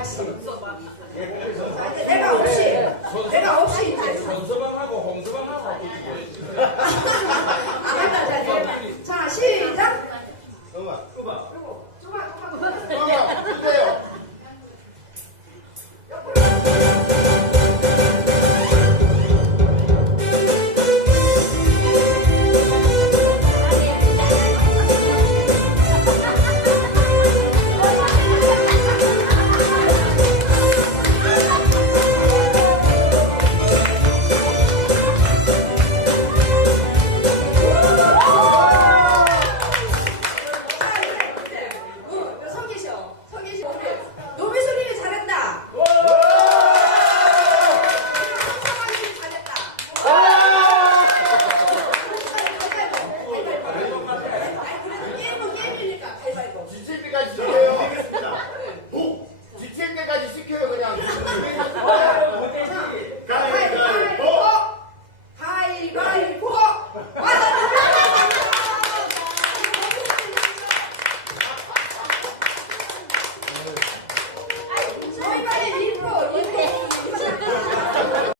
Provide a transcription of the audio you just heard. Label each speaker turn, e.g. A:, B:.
A: 大丈。